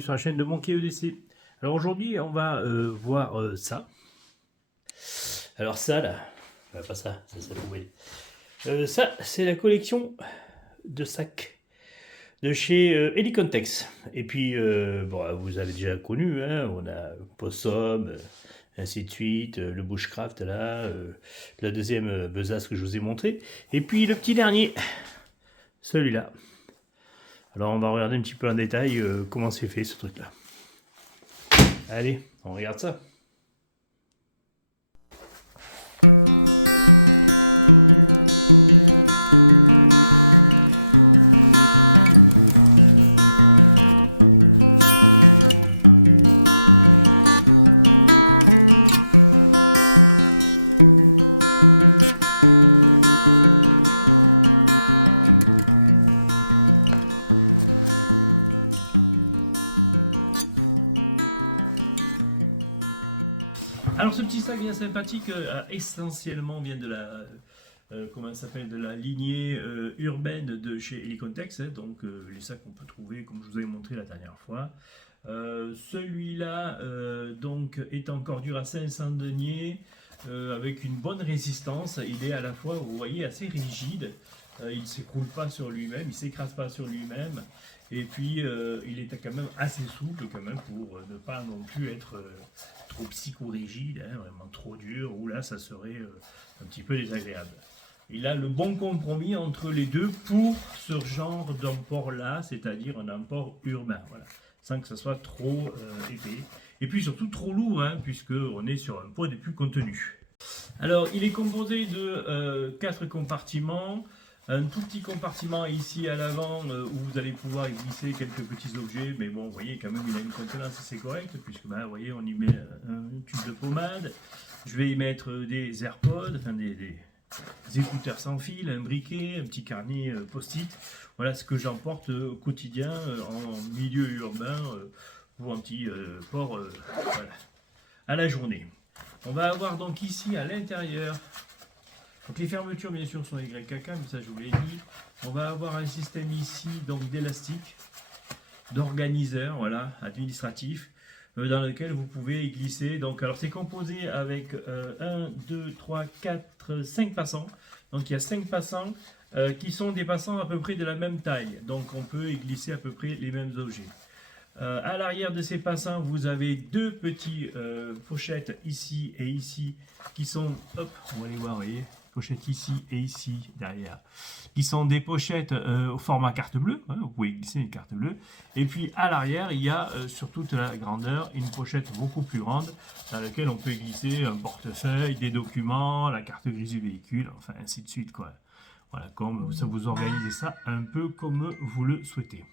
bienvenue sur la chaîne de Monkey EDC. Alors aujourd'hui on va voir ça. Alors ça là, pas ça, c'est la poubelle. Ça c'est la collection de sacs de chez Helicontex. Et puis bon, vous avez déjà connu, hein, on a Possum, ainsi de suite, le Bushcraft là, la deuxième besace que je vous ai montré. Et puis le petit dernier, celui-là. Alors on va regarder un petit peu en détail comment c'est fait ce truc là. Allez, on regarde ça. Alors ce petit sac bien sympathique essentiellement vient de la comment ça s'appelle, de la lignée urbaine de chez Helicontex, hein, donc les sacs qu'on peut trouver comme je vous avais montré la dernière fois. Celui-là donc est encore Duracell Saint-Denier avec une bonne résistance. Il est à la fois, vous voyez, assez rigide. Il ne s'écroule pas sur lui-même, il ne s'écrase pas sur lui-même. Et puis il est quand même assez souple quand même pour ne pas non plus être trop psychorigide, hein, vraiment trop dur, où là ça serait un petit peu désagréable. Il a le bon compromis entre les deux pour ce genre d'emport là, c'est-à-dire un emport urbain, voilà, sans que ça soit trop épais. Et puis surtout trop lourd, hein, puisqu'on est sur un poids des plus contenus. Alors il est composé de 4 compartiments. Un tout petit compartiment ici à l'avant où vous allez pouvoir y glisser quelques petits objets, mais bon, vous voyez quand même il a une contenance assez correcte, puisque bah, vous voyez on y met un tube de pommade, je vais y mettre des AirPods, enfin des écouteurs sans fil, un briquet, un petit carnet post-it, voilà ce que j'emporte au quotidien en milieu urbain pour un petit port voilà, à la journée. On va avoir donc ici à l'intérieur. Donc les fermetures bien sûr sont YKK, mais ça je vous l'ai dit. On va avoir un système ici donc d'élastique, d'organiseur, voilà, administratif, dans lequel vous pouvez glisser. Donc alors c'est composé avec 1, 2, 3, 4, 5 passants. Donc il y a 5 passants qui sont des passants à peu près de la même taille. Donc on peut y glisser à peu près les mêmes objets. À l'arrière de ces passants, vous avez deux petites pochettes ici et ici qui sont, hop, on va les voir, vous voyez, pochettes ici et ici derrière, qui sont des pochettes au format carte bleue, hein, vous pouvez glisser une carte bleue. Et puis à l'arrière, il y a sur toute la grandeur une pochette beaucoup plus grande dans laquelle on peut glisser un portefeuille, des documents, la carte grise du véhicule, enfin ainsi de suite, quoi. Voilà, comme ça vous organisez ça un peu comme vous le souhaitez.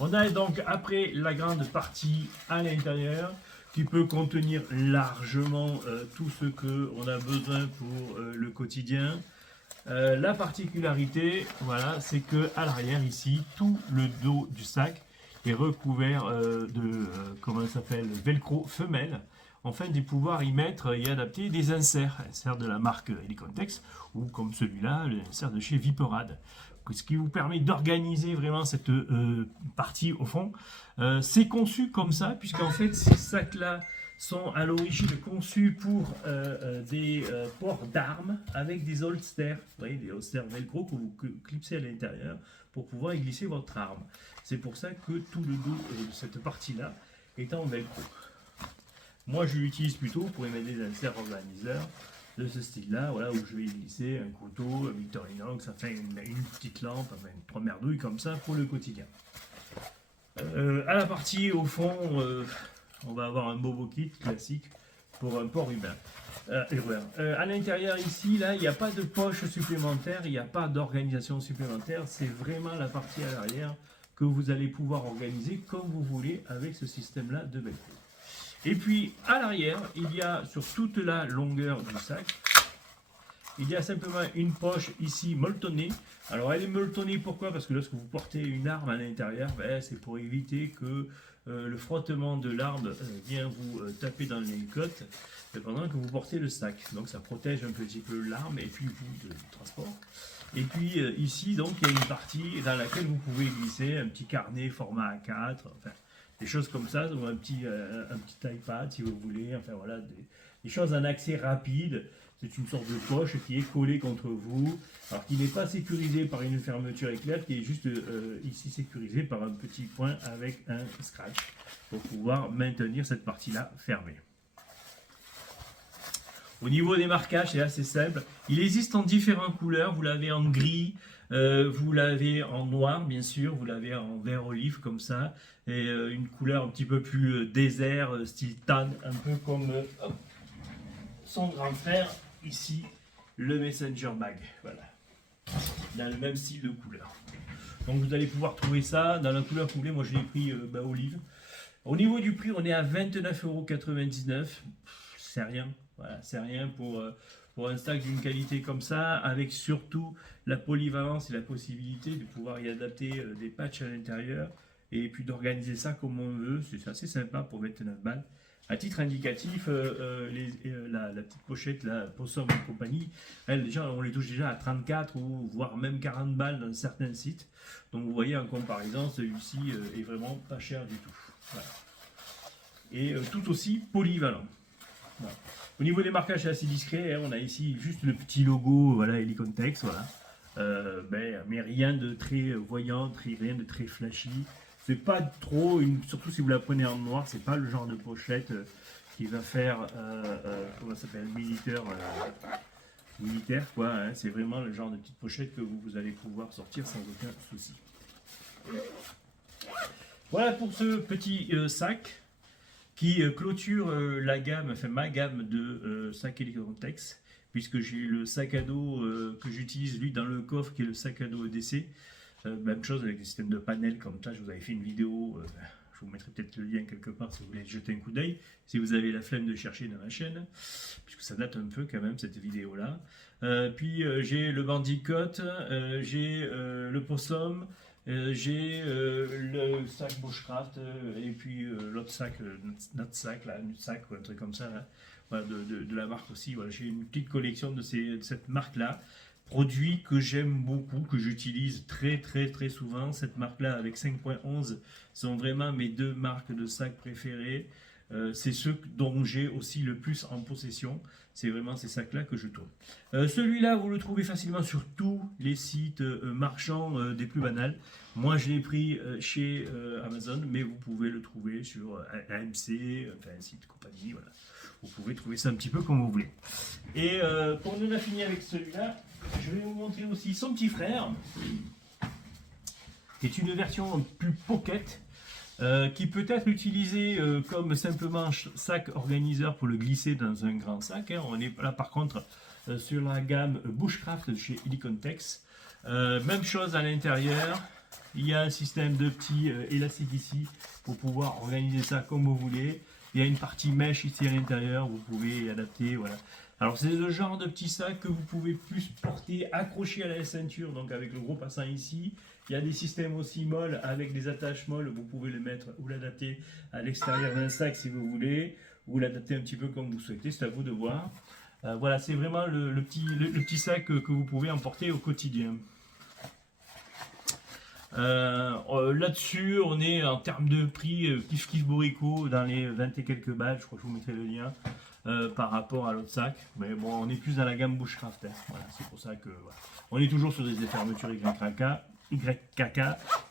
On a donc après la grande partie à l'intérieur qui peut contenir largement tout ce qu'on a besoin pour le quotidien. La particularité, voilà, c'est que à l'arrière ici, tout le dos du sac est recouvert de comment ça s'appelle, velcro femelle, afin de pouvoir y mettre et adapter des inserts de la marque Helicontex ou comme celui-là, l'insert de chez Viperad. Ce qui vous permet d'organiser vraiment cette partie au fond. C'est conçu comme ça, puisqu'en fait ces sacs-là sont à l'origine conçus pour des ports d'armes avec des holsters. Vous voyez, des holsters velcro que vous clipsez à l'intérieur pour pouvoir y glisser votre arme. C'est pour ça que tout le dos de cette partie-là est en velcro. Moi je l'utilise plutôt pour y mettre des inserts organiseurs de ce style-là, voilà, où je vais glisser un couteau, un Victorinox, enfin une petite lampe, enfin une première douille comme ça pour le quotidien. À la partie au fond, on va avoir un Bobo Kit classique pour un port urbain. À l'intérieur ici, là, il n'y a pas de poche supplémentaire, il n'y a pas d'organisation supplémentaire, c'est vraiment la partie à l'arrière que vous allez pouvoir organiser comme vous voulez avec ce système-là de velcro. Et puis à l'arrière, il y a sur toute la longueur du sac, il y a simplement une poche ici molletonnée. Alors elle est molletonnée pourquoi? Parce que lorsque vous portez une arme à l'intérieur, ben, c'est pour éviter que le frottement de l'arbre vient vous taper dans les côtes pendant que vous portez le sac. Donc ça protège un petit peu l'arbre et puis vous de transport. Et puis ici, donc, il y a une partie dans laquelle vous pouvez glisser un petit carnet format A4, enfin, des choses comme ça, ou un petit iPad si vous voulez, enfin voilà, des choses en accès rapide. C'est une sorte de poche qui est collée contre vous, alors qui n'est pas sécurisée par une fermeture éclair, qui est juste ici sécurisée par un petit point avec un scratch pour pouvoir maintenir cette partie-là fermée. Au niveau des marquages, c'est assez simple. Il existe en différentes couleurs. Vous l'avez en gris, vous l'avez en noir, bien sûr. Vous l'avez en vert olive, comme ça. Et une couleur un petit peu plus désert, style tan, un peu comme son grand frère, ici, le Messenger Bag. Voilà. Dans le même style de couleur. Donc vous allez pouvoir trouver ça dans la couleur que vous voulez. Moi, je l'ai pris olive. Au niveau du prix, on est à 29,99 €. C'est rien. Voilà, c'est rien pour un sac d'une qualité comme ça, avec surtout la polyvalence et la possibilité de pouvoir y adapter des patchs à l'intérieur et puis d'organiser ça comme on veut. C'est assez sympa pour 29 balles. À titre indicatif, la petite pochette, la Possum et compagnie, elle, déjà, on les touche déjà à 34 ou voire même 40 balles dans certains sites. Donc vous voyez en comparaison, celui-ci est vraiment pas cher du tout. Voilà. Et tout aussi polyvalent. Voilà. Au niveau des marquages, c'est assez discret. Hein. On a ici juste le petit logo, voilà, Helicontex, voilà. Mais rien de très voyant, rien de très flashy. C'est pas trop, surtout si vous la prenez en noir, c'est pas le genre de pochette qui va faire, comment ça s'appelle, militaire quoi. Hein. C'est vraiment le genre de petite pochette que vous allez pouvoir sortir sans aucun souci. Voilà pour ce petit sac qui clôture la gamme, enfin ma gamme de sacs Helicontex, puisque j'ai le sac à dos que j'utilise lui dans le coffre qui est le sac à dos EDC. Même chose avec les systèmes de panel comme ça, je vous avais fait une vidéo, je vous mettrai peut-être le lien quelque part si vous voulez jeter un coup d'œil, si vous avez la flemme de chercher dans la chaîne, puisque ça date un peu quand même cette vidéo là. Puis j'ai le Bandicoot, j'ai le Possum, j'ai le sac Bushcraft et puis l'autre sac, notre sac, là, notre sac ou un truc comme ça, là, voilà, de la marque aussi. Voilà, j'ai une petite collection de cette marque-là. Produit que j'aime beaucoup, que j'utilise très souvent. Cette marque-là avec 5.11 sont vraiment mes deux marques de sacs préférées. C'est ceux dont j'ai aussi le plus en possession. C'est vraiment ces sacs-là que je tourne. Celui-là, vous le trouvez facilement sur tous les sites marchands des plus banals. Moi, je l'ai pris chez Amazon, mais vous pouvez le trouver sur AMC, enfin un site de compagnie, voilà. Vous pouvez trouver ça un petit peu comme vous voulez. Et pour nous en finir avec celui-là, je vais vous montrer aussi son petit frère, qui est une version plus pocket, qui peut être utilisé comme simplement sac organiseur pour le glisser dans un grand sac. Hein. On est là par contre sur la gamme Bushcraft de chez Helicontex. Même chose à l'intérieur, il y a un système de petits élastiques ici pour pouvoir organiser ça comme vous voulez. Il y a une partie mèche ici à l'intérieur, vous pouvez adapter, voilà. Alors c'est le genre de petit sac que vous pouvez plus porter accroché à la ceinture, donc avec le gros passant ici. Il y a des systèmes aussi molles avec des attaches molles, vous pouvez le mettre ou l'adapter à l'extérieur d'un sac si vous voulez, ou l'adapter un petit peu comme vous souhaitez, c'est à vous de voir. Voilà, c'est vraiment le petit sac que vous pouvez emporter au quotidien. Là-dessus, on est en termes de prix kiff Borico dans les 20 et quelques balles, je crois que je vous mettrai le lien par rapport à l'autre sac. Mais bon, on est plus dans la gamme Bushcraft. Hein. Voilà, c'est pour ça que voilà. On est toujours sur des fermetures YKK.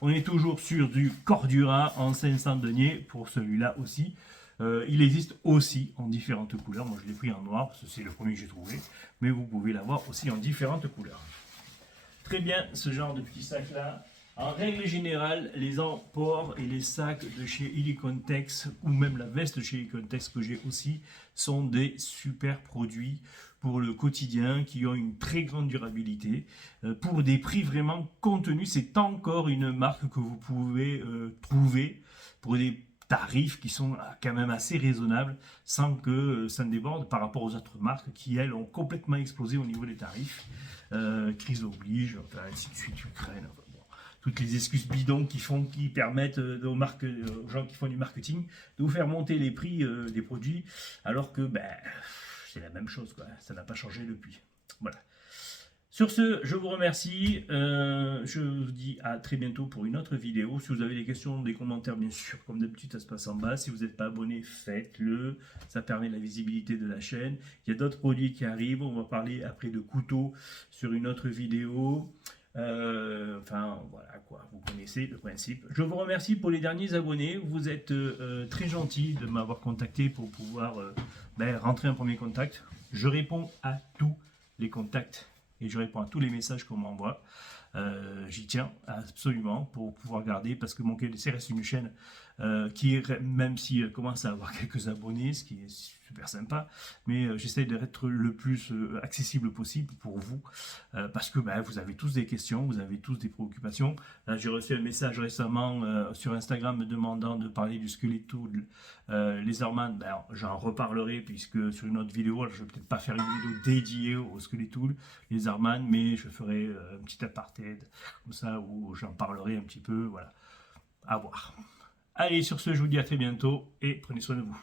On est toujours sur du Cordura en 500 deniers pour celui-là aussi. Il existe aussi en différentes couleurs. Moi, je l'ai pris en noir parce que c'est le premier que j'ai trouvé. Mais vous pouvez l'avoir aussi en différentes couleurs. Très bien, ce genre de petit sac-là. En règle générale, les emports et les sacs de chez Helicontex ou même la veste de chez Helicontex que j'ai aussi sont des super produits pour le quotidien qui ont une très grande durabilité pour des prix vraiment contenus. C'est encore une marque que vous pouvez trouver pour des tarifs qui sont quand même assez raisonnables sans que ça ne déborde par rapport aux autres marques qui elles ont complètement explosé au niveau des tarifs. Crise oblige, enfin, ainsi de suite, Ukraine. Enfin, bon. toutes les excuses bidons qui permettent aux gens qui font du marketing de vous faire monter les prix des produits, alors que c'est la même chose, quoi. Ça n'a pas changé depuis. Voilà. Sur ce, je vous remercie. Je vous dis à très bientôt pour une autre vidéo. Si vous avez des questions, des commentaires, bien sûr, comme d'habitude, ça se passe en bas. Si vous n'êtes pas abonné, faites-le. Ça permet la visibilité de la chaîne. Il y a d'autres produits qui arrivent. On va parler après de couteaux sur une autre vidéo. Enfin, voilà quoi, vous connaissez le principe. Je vous remercie pour les derniers abonnés. Vous êtes très gentils de m'avoir contacté pour pouvoir rentrer un premier contact. Je réponds à tous les contacts et je réponds à tous les messages qu'on m'envoie. J'y tiens absolument pour pouvoir garder, parce que mon KDC reste une chaîne qui, même si elle commence à avoir quelques abonnés, ce qui est super sympa, mais j'essaie d'être le plus accessible possible pour vous, parce que vous avez tous des questions, vous avez tous des préoccupations. Là, j'ai reçu un message récemment sur Instagram me demandant de parler du Skeletal Laserman. J'en reparlerai, puisque sur une autre vidéo, alors je vais peut-être pas faire une vidéo dédiée au Skeletal Laserman, mais je ferai un petit aparté comme ça où j'en parlerai un petit peu, voilà, à voir. Allez, sur ce, je vous dis à très bientôt et prenez soin de vous.